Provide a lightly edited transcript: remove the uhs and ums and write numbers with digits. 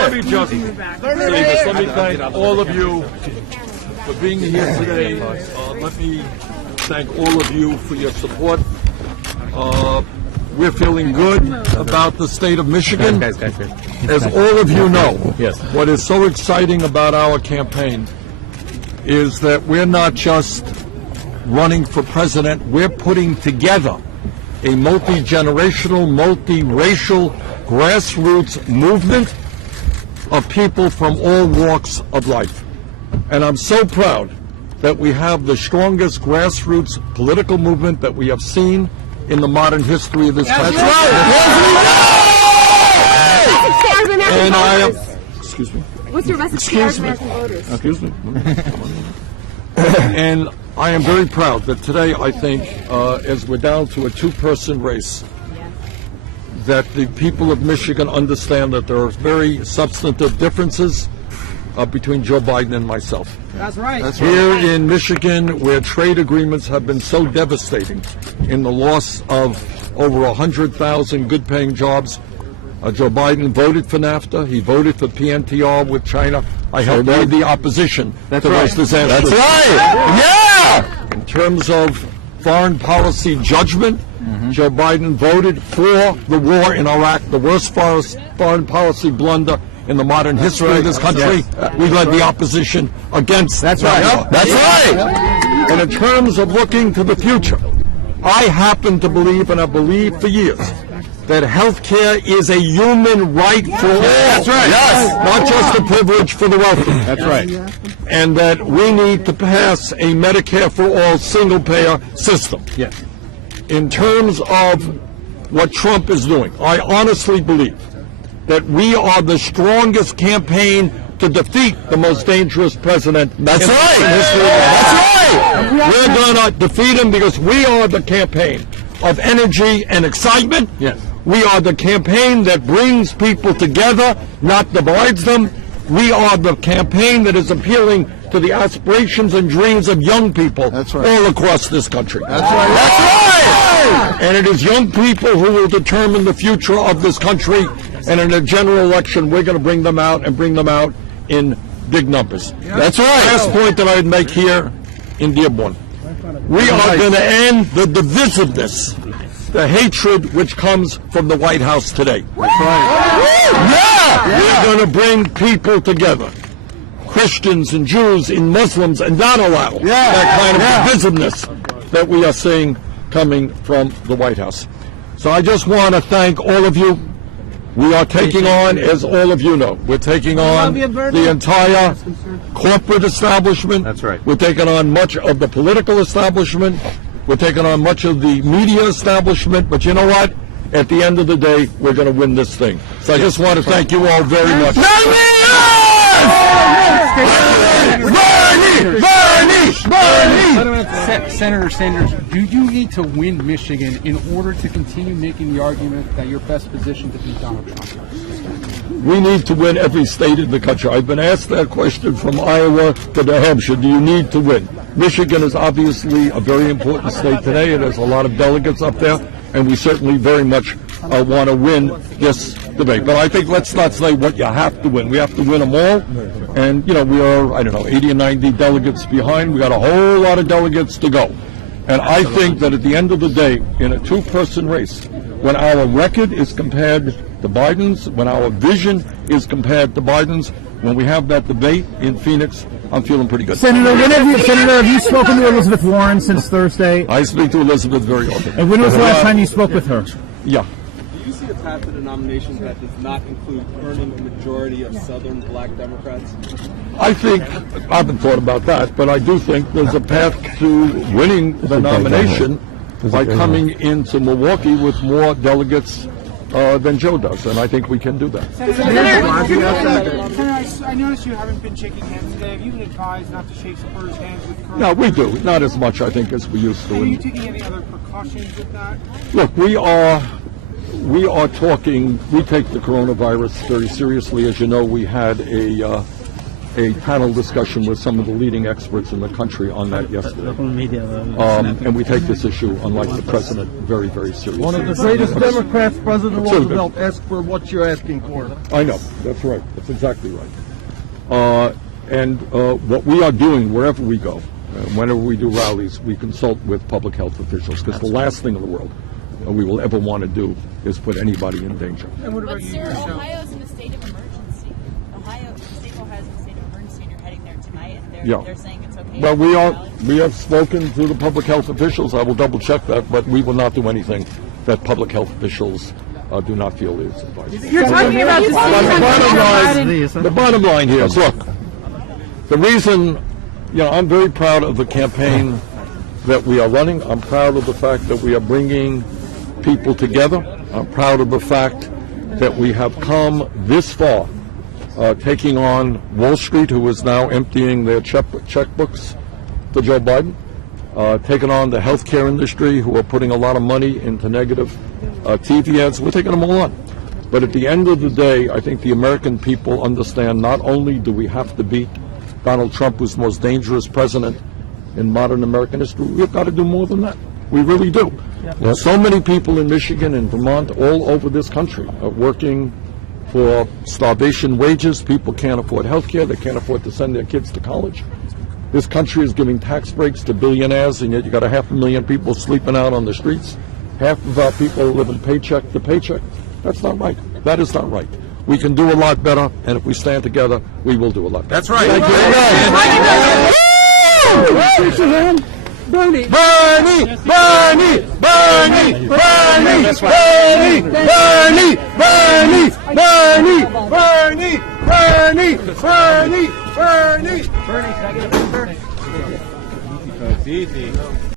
let me just say this. Let me thank all of you for being here today. Let me thank all of you for your support. We're feeling good about the state of Michigan. As all of you know, what is so exciting about our campaign is that we're not just running for president, we're putting together a multi-generational, multi-racial, grassroots movement of people from all walks of life. And I'm so proud that we have the strongest grassroots political movement that we have seen in the modern history of this country. And I am, excuse me. What's your message to our American voters? Excuse me. And I am very proud that today, I think, as we're down to a two-person race, that the people of Michigan understand that there are very substantive differences between Joe Biden and myself. That's right. Here in Michigan, where trade agreements have been so devastating in the loss of over 100,000 good-paying jobs, Joe Biden voted for NAFTA. He voted for PNTR with China. I helped lead the opposition to those disasters. That's right. Yeah. In terms of foreign policy judgment, Joe Biden voted for the war in Iraq, the worst foreign policy blunder in the modern history of this country. We led the opposition against that. That's right. And in terms of looking to the future, I happen to believe, and I believe for years, that health care is a human right for all. That's right. Yes. Not just a privilege for the wealthy. That's right. And that we need to pass a Medicare for all single-payer system. Yes. In terms of what Trump is doing, I honestly believe that we are the strongest campaign to defeat the most dangerous president in history. That's right. We're going to defeat him because we are the campaign of energy and excitement. Yes. We are the campaign that brings people together, not divides them. We are the campaign that is appealing to the aspirations and dreams of young people all across this country. That's right. That's right. And it is young people who will determine the future of this country. And in a general election, we're going to bring them out and bring them out in big numbers. That's right. Last point that I'd make here in Dearborn. We are going to end the divisiveness, the hatred which comes from the White House today. That's right. We're going to bring people together, Christians and Jews and Muslims, and not allow that kind of divisiveness that we are seeing coming from the White House. So I just want to thank all of you. We are taking on, as all of you know, we're taking on the entire corporate establishment. That's right. We're taking on much of the political establishment. We're taking on much of the media establishment. But you know what? At the end of the day, we're going to win this thing. So I just want to thank you all very much. Senator Sanders, do you need to win Michigan in order to continue making the argument that you're best positioned to beat Donald Trump? We need to win every state in the country. I've been asked that question from Iowa to New Hampshire. Do you need to win? Michigan is obviously a very important state today, and there's a lot of delegates up there, and we certainly very much want to win this debate. But I think let's not say what you have to win. We have to win them all. And, you know, we are, 80 or 90 delegates behind. We got a whole lot of delegates to go. And I think that at the end of the day, in a two-person race, when our record is compared to Biden's, when our vision is compared to Biden's, when we have that debate in Phoenix, I'm feeling pretty good. Senator, have you spoken to Elizabeth Warren since Thursday? I speak to Elizabeth very often. And when was the last time you spoke with her? Yeah. Do you see a path to the nomination that does not include earning a majority of Southern black Democrats? I haven't thought about that, but I do think there's a path to winning the nomination by coming into Milwaukee with more delegates than Joe does, and I think we can do that. Senator, I noticed you haven't been shaking hands today. Have you been advised not to shake supporters' hands with current? No, we do. Not as much, I think, as we used to. Are you taking any other precautions with that? Look, we are talking, we take the coronavirus very seriously. As you know, we had a a panel discussion with some of the leading experts in the country on that yesterday. And we take this issue, unlike the president, very, very seriously. One of the greatest Democrats, President Absolutely. Roosevelt, asked for what you're asking for. I know, that's right, that's exactly right. What we are doing wherever we go, whenever we do rallies, we consult with public health officials, because the last thing in the world we will ever want to do is put anybody in danger. But sir, Ohio's in a state of emergency. The state of Ohio's in a state of emergency, and you're heading there tonight, and they're saying it's okay. Well, we have spoken to the public health officials. I will double check that, but we will not do anything that public health officials do not feel is advisable. You're talking about the The bottom line here is, look, the reason, I'm very proud of the campaign that we are running. I'm proud of the fact that we are bringing people together. I'm proud of the fact that we have come this far, taking on Wall Street, who is now emptying their checkbooks to Joe Biden, taking on the healthcare industry, who are putting a lot of money into negative TV ads. We're taking them all on. But at the end of the day, I think the American people understand not only do we have to beat Donald Trump, who's the most dangerous president in modern American history, we've got to do more than that. We really do. There are so many people in Michigan and Vermont, all over this country, working for starvation wages. People can't afford health care. They can't afford to send their kids to college. This country is giving tax breaks to billionaires, and yet you got 500,000 people sleeping out on the streets. Half of our people are living paycheck to paycheck. That's not right. That is not right. We can do a lot better, and if we stand together, we will do a lot better. That's right. Thank you. Bernie! Bernie! Bernie! Bernie! Bernie! Bernie! Bernie! Bernie! Bernie! Bernie! Bernie! Bernie! Bernie! Bernie, can I get a picture? It's easy.